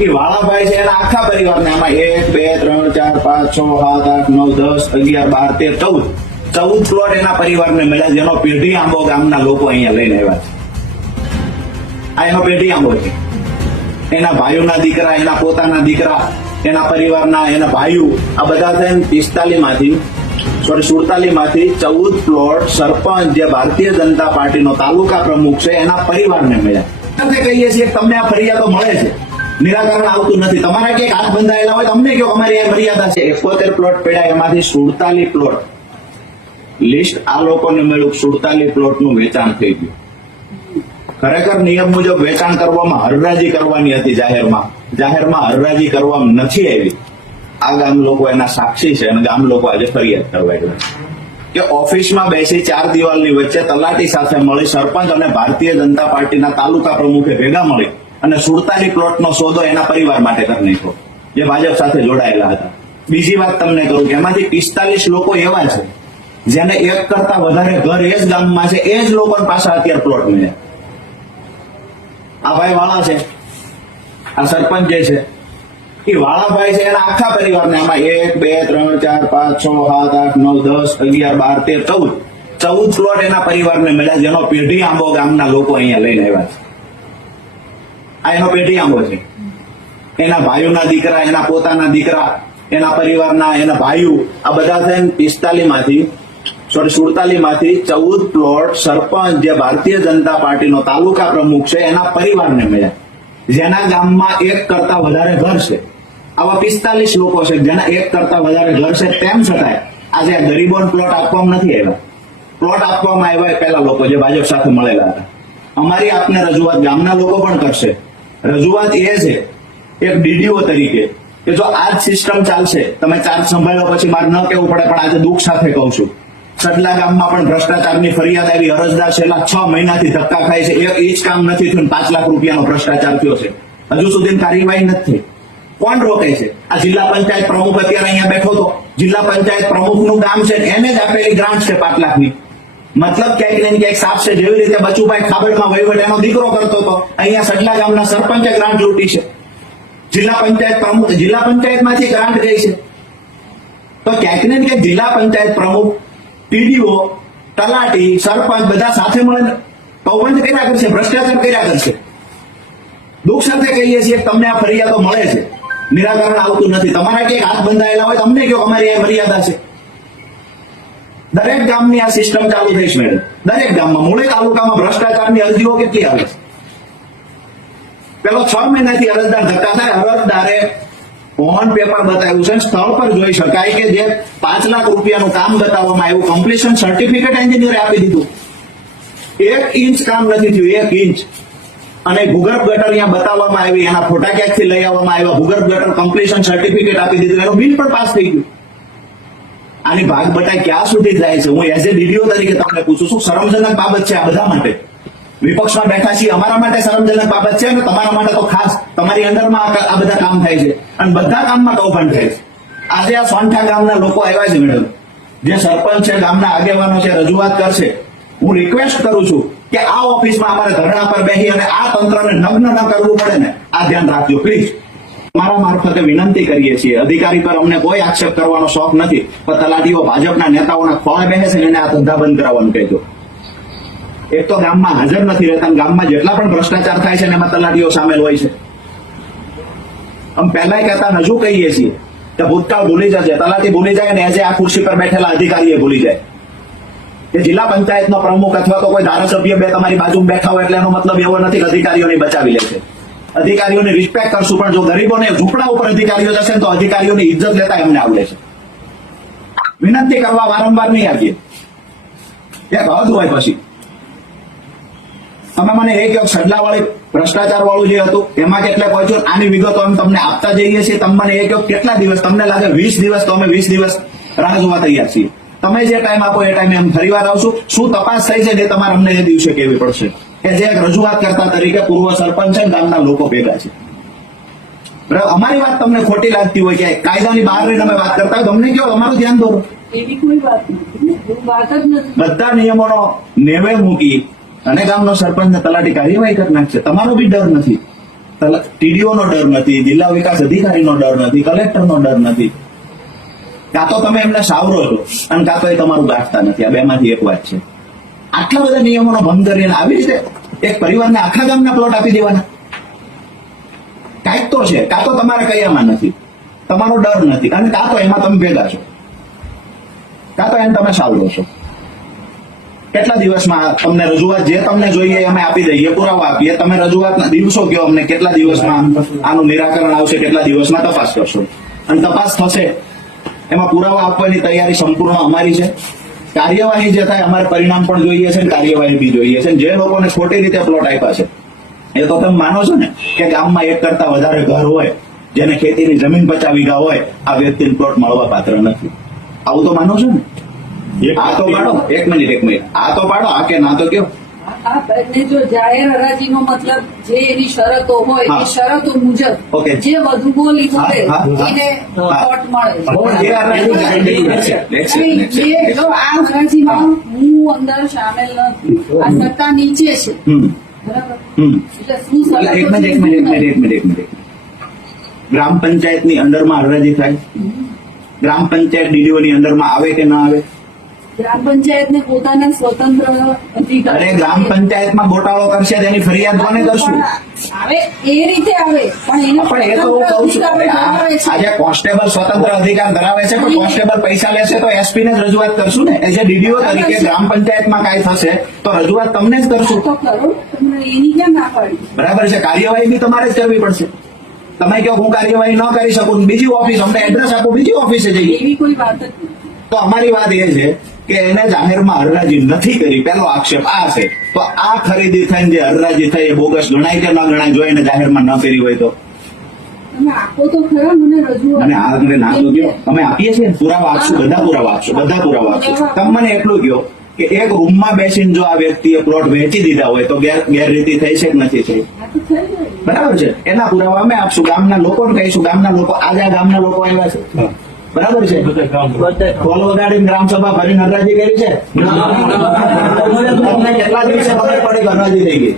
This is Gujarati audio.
એ વાળાભાઈ છે, એના આખા પરિવારને આમાં એક, બે, ત્રણ, ચાર, પાંચ, છ, સાત, આઠ, નવ, દસ, અગિયાર, બાર, તેર, ચૌદ. ચૌદ પ્લોટ એના પરિવારને મળ્યા જેનો પેઢી આંબો ગામના લોકો અહીંયા લઈને આવ્યા છે. આ એનો પેઢી આંબો છે. એના ભાઈઓના દીકરા, એના પોતાના દીકરા, એના પરિવારના, એના ભાઈઓ, આ બધા થઈને પિસ્તાલીસમાંથી સોરી સુડતાલીસમાંથી ચૌદ પ્લોટ સરપંચ જે ભારતીય જનતા પાર્ટીનો તાલુકા પ્રમુખ છે, એના પરિવારને મળ્યા કહીએ છીએ તમને આ ફરિયાદો મળે છે. નિરાકરણ આવતું નથી. તમારા ક્યાંક હાથ બંધાયેલા હોય, તમને કહો, અમારી એ મર્યાદા છે. એકોતેર પ્લોટ પડ્યા, એમાંથી સુડતાલીસ પ્લોટ લિસ્ટ આ લોકોને મળ્યું, સુડતાલીસ પ્લોટનું વેચાણ થઈ ગયું. ખરેખર નિયમ મુજબ વેચાણ કરવામાં હરરાજી કરવાની હતી જાહેરમાં. જાહેરમાં હરરાજી કરવામાં નથી આવી. આ ગામ લોકો એના સાક્ષી છે અને ગામ લોકો આજે ફરિયાદ કરવા ગયા કે ઓફિસમાં બેસી ચાર દિવાલની વચ્ચે તલાટી સાથે મળી સરપંચ અને ભારતીય જનતા પાર્ટીના તાલુકા પ્રમુખે ભેગા મળી. અને સુડતાલી પ્લોટનો સોદો એના પરિવાર માટે કરી નાખ્યો, જે ભાજપ સાથે જોડાયેલા હતા. બીજી વાત તમને કરું કે એમાંથી પિસ્તાલીસ લોકો એવા છે, જેને એક કરતા વધારે ઘર એ જ ગામમાં છે, એ જ લોકો પાસે અત્યારે પ્લોટ મળ્યા. આ ભાઈ વાળા છે, આ સરપંચ જે છે, એ વાળાભાઈ છે, એના આખા પરિવારને આમાં એક, બે, ત્રણ, ચાર, પાંચ, છ, સાત, આઠ, નવ, દસ, અગિયાર, બાર, તેર, ચૌદ. ચૌદ પ્લોટ એના પરિવારને મળ્યા, જેનો પેઢી આંબો ગામના લોકો અહીંયા લઈને આવ્યા છે. આ એનો પેઢી આંબો છે. એના ભાઈઓના દીકરા, એના પોતાના દીકરા, એના પરિવારના, એના ભાઈઓ, આ બધા થઈને પિસ્તાલીસમાંથી સોરી સુડતાલીસમાંથી ચૌદ પ્લોટ સરપંચ જે ભારતીય જનતા પાર્ટીનો તાલુકા પ્રમુખ છે, એના પરિવારને મળ્યા. જેના ગામમાં એક કરતા વધારે ઘર છે. આવા પિસ્તાલીસ લોકો છે, જેના એક કરતા વધારે ઘર છે, તેમ છતાંય આજે ગરીબોને પ્લોટ આપવામાં નથી આવ્યા. પ્લોટ આપવામાં આવ્યા એ પહેલા લોકો જે ભાજપ સાથે મળેલા હતા. અમારી આપને રજૂઆત ગામના લોકો પણ કરશે. રજૂઆત એ છે, એક ડીડીઓ તરીકે, કે જો આ જ સિસ્ટમ ચાલશે, તમે ચાર્જ સંભાળ્યો પછી મારે ન કહેવું પડે, પણ આજે દુઃખ સાથે કહું છું. સટલા ગામમાં પણ ભ્રષ્ટાચારની ફરિયાદ આવી, અરજદાર છેલ્લા છ મહિનાથી ધક્કા ખાય છે, એક ઇંચ કામ નથી થયું, પાંચ લાખ રૂપિયાનો ભ્રષ્ટાચાર થયો છે. હજુ સુધી કાર્યવાહી નથી કોણ રોકે છે? આ જિલ્લા પંચાયત પ્રમુખ અત્યારે અહીંયા બેઠો હતો. જિલ્લા પંચાયત પ્રમુખનું ગામ છે એને જ આપેલી ગ્રાન્ટ છે પાંચ લાખની. મતલબ ક્યાંક ને ક્યાંક સાપ છે, જેવી રીતે બચુભાઈ ખાબડમાં વહીવટ એનો દીકરો કરતો હતો, અહીંયા સડલા ગામના સરપંચે ગ્રાન્ટ લૂંટી છે. જિલ્લા પંચાયત પ્રમુખ, જિલ્લા પંચાયતમાંથી ગ્રાન્ટ ગઈ છે. તો ક્યાંક ને ક્યાંક જિલ્લા પંચાયત પ્રમુખ ટીડીઓ તલાટી, સરપંચ બધા સાથે મળીને કૌભાંડ કર્યા કરશે, ભ્રષ્ટાચાર કર્યા કરશે. દુઃખ સાથે કહીએ છીએ તમને આ ફરિયાદો મળે છે. નિરાકરણ આવતું નથી. તમારા ક્યાંક હાથ બંધાયેલા હોય, તમને કહો અમારી આ મર્યાદા છે દરેક ગામની આ સિસ્ટમ ચાલુ થઈ છે મેડમ દરેક ગામમાં, મૂળે તાલુકામાં ભ્રષ્ટાચારની અરજીઓ કેટલી આવે છે? પેલો છ મહિનાથી અરજદાર ધક્કા થાય, અરજદારે ઓન પેપર બતાવ્યું છે સ્થળ પર જોઈ શકાય કે જે પાંચ લાખ રૂપિયાનું કામ બતાવવામાં આવ્યું કમ્પ્લીશન સર્ટિફિકેટ એન્જિનિયરે આપી દીધું. એક ઇંચ કામ નથી થયું, એક ઇંચ. અને ભૂગર્ભ ગટર અહીંયા બતાવવામાં આવી એના ફોટા ક્યાંકથી લઈ આવવામાં આવ્યા, ભૂગર્ભ ગટર કમ્પ્લીશન સર્ટિફિકેટ આપી દીધું, એનું બિલ પણ પાસ થઈ ગયું. આની ભાગ બટા ક્યાં સુધી જાય છે? હું એઝ એ ડીડીઓ તરીકે તમને પૂછું છું, શરમજનક બાબત છે આ બધા માટે. વિપક્ષમાં બેઠા છીએ, અમારા માટે શરમજનક બાબત છે અને તમારા માટે તો ખાસ તમારી અંદરમાં આ બધા કામ થાય છે. અને બધા કામમાં કૌભાંડ થાય છે. આજે આ સોનઠા ગામના લોકો આવ્યા છે મેડમ. જે સરપંચ છે, ગામના આગેવાનો છે, રજૂઆત કરશે. હું રિક્વેસ્ટ કરું છું કે આ ઓફિસમાં અમારે ધરણા પર બેસી અને આ તંત્રને નગ્ન ન કરવું પડે ને. આ ધ્યાન રાખજો પ્લીઝ તમારા મારફતે વિનંતી કરીએ છીએ. અધિકારી પર અમને કોઈ આક્ષેપ કરવાનો શોખ નથી. પણ તલાટીઓ ભાજપના નેતાઓના ખોળે બેસે છે એને આ ધંધા બંધ કરાવવાનું કહેજો. એક તો ગામમાં હાજર નથી રહેતા ગામમાં જેટલા પણ ભ્રષ્ટાચાર થાય છે એમાં તલાટીઓ સામેલ હોય છે. આમ પહેલા કહેતા હજુ કહીએ છીએ કે ભૂતકાળ ભૂલી જશે તલાટી ભૂલી જાય ને આજે આ ખુરશી પર બેઠેલા અધિકારીએ ભૂલી જાય. કે જિલ્લા પંચાયતનો પ્રમુખ અથવા તો કોઈ ધારાસભ્ય બે તમારી બાજુમાં બેઠા હોય એટલે એનો મતલબ એવો નથી કે અધિકારીઓને બચાવી લે છે. અધિકારીઓની રિસ્પેક્ટ કરશું, પણ જો ગરીબોને ઝૂંપડા ઉપર અધિકારીઓ જશે તો અધિકારીઓની ઇજ્જત લેતા એમને આવડે છે. વિનંતી કરવા વારંવાર નહીં આવીએ. ક્યાંક હદ હોય પછી. તમે મને એ કહો સડલાવાળી ભ્રષ્ટાચાર વાળું જે હતું, એમાં કેટલે પહોંચ્યો આની વિગતો અમે તમને આપતા જઈએ છીએ. તમે મને એ કહો, કેટલા દિવસ, તમને લાગે વીસ દિવસ, તો અમે વીસ દિવસ રાહ જોવા તૈયાર છીએ. તમે જે ટાઈમ આપો એ ટાઈમે અમે ફરી વાર આવશું. શું તપાસ થઈ છે તે તમારે અમને એ દિવસે કહેવી પડશે? કે જે એક રજૂઆત કરતા તરીકે પૂર્વ સરપંચ ગામના લોકો ભેગા છે. બરાબર? અમારી વાત તમને ખોટી લાગતી હોય કે કાયદાની બહાર રહીને અમે વાત કરતા હોય તો અમને કહો અમારું ધ્યાન દોરો. એવી કોઈ વાત નથી. બધા નિયમોનો નેવે મૂકી અને ગામનો સરપંચ ને તલાટી કાર્યવાહી કરી નાખશે. તમારો બી ડર નથી. ટીડીઓ નો ડર નથી જિલ્લા વિકાસ અધિકારીનો ડર નથી કલેક્ટરનો ડર નથી. કાં તો તમે એમને સાવરો છો અને કાં તો એ તમારું ગાંઠતા નથી. આ બેમાંથી એક વાત છે. આટલા બધા નિયમોનો ભંગ કરીને આવી રીતે એક પરિવારને આખા ગામના પ્લોટ આપી દેવાના. કાંઈક તો છે. કાં તો તમારે કયામાં નથી. તમારો ડર નથી. અને કાં તો એમાં તમે ભેગા છો. કાં તો એને તમે સાવરો છો. કેટલા દિવસમાં તમને રજૂઆત જે તમને જોઈએ અમે આપી દઈએ, પુરાવા આપીએ. તમે રજૂઆતના દિવસો કયો અમને કેટલા દિવસમાં આનું નિરાકરણ આવશે, કેટલા દિવસમાં તપાસ કરશો. અને તપાસ થશે. એમાં પુરાવા આપવાની તૈયારી સંપૂર્ણ અમારી છે. કાર્યવાહી જે થાય અમારે પરિણામ પણ જોઈએ છે ને કાર્યવાહી બી જોઈએ છે જે લોકોને ખોટી રીતે પ્લોટ આપ્યા છે એ તો તમે માનો છો ને કે ગામમાં એક કરતા વધારે ઘર હોય જેને ખેતીની જમીન પચાસ વીઘા હોય આ વ્યક્તિને પ્લોટ મળવા પાત્ર નથી. આવું તો માનો છો ને? આ તો પાડો. એક મિનિટ એક મિનિટ. આ તો પાડો આ કે ના તો કયો? આ બંને જો જાહેર હરાજીનો મતલબ જે એની શરતો હોય એ શરતો મુજબ જે વધુ બોલી બોલે એને કોર્ટ મળે જે આ હરાજીમાં હું અંદર સામેલ નથી. આ સત્તા નીચે છે. બરાબર? એટલે શું સલાહ એક મિનિટ એક મિનિટ એક મિનિટ એક મિનિટ ગ્રામ પંચાયતની અંદરમાં હરાજી થાય? ગ્રામ પંચાયત DDO ની અંડરમાં આવે કે ના આવે? ગ્રામ પંચાયતને પોતાના સ્વતંત્ર અધિકાર અરે ગ્રામ પંચાયતમાં ગોટાળો કરશે તેની ફરિયાદ કોને કરશું? આવે એ રીતે આવે પણ એ તો હું કહું છું. આજે કોન્સ્ટેબલ સ્વતંત્ર અધિકાર ધરાવે છે પણ કોન્સ્ટેબલ પૈસા લેશે તો એસપી ને જ રજૂઆત કરશું ને? એઝ ડીડીઓ તરીકે ગ્રામ પંચાયતમાં કાંઈ થશે તો રજૂઆત તમને જ કરશું. તો કરો એની કેમ ના પાડી? બરાબર છે કાર્યવાહી બી તમારે જ કરવી પડશે. તમે કહો હું કાર્યવાહી ન કરી શકું બીજી ઓફિસ અમને એડ્રેસ આપો બીજી ઓફિસે જઈએ. એવી કોઈ વાત જ તો અમારી વાત એ છે કે એને જાહેરમાં હરરાજી નથી કરી. પેલો આક્ષેપ આ છે. તો આ ખરીદી થઈને જે હરરાજી થઈ એ બોગસ ગણાય કે ન ગણાય જો એને જાહેરમાં ન કરી હોય તો? તમે આપો તો ખરા મને રજૂઆત અને આ તમે ના તો કહો અમે આપીએ છીએ પુરાવા આપશું બધા પુરાવા આપશું બધા પુરાવા આપશું. તમે મને એટલું કયો કે એક રૂમમાં બેસીને જો આ વ્યક્તિએ પ્લોટ વેચી દીધા હોય તો ગેરરીતિ થઈ છે કે નથી થઈ? ગયું. બરાબર છે? એના પુરાવા અમે આપશું. ગામના લોકોને કહીશું. ગામના લોકો આજે આ ગામના લોકો આવ્યા છે. બરાબર છે? કોલ વગાડીને ગ્રામ સભા ભરીને હરરાજી કરી છે? કેટલા દિવસે ખબર પડી કે હરરાજી થઈ ગઈ?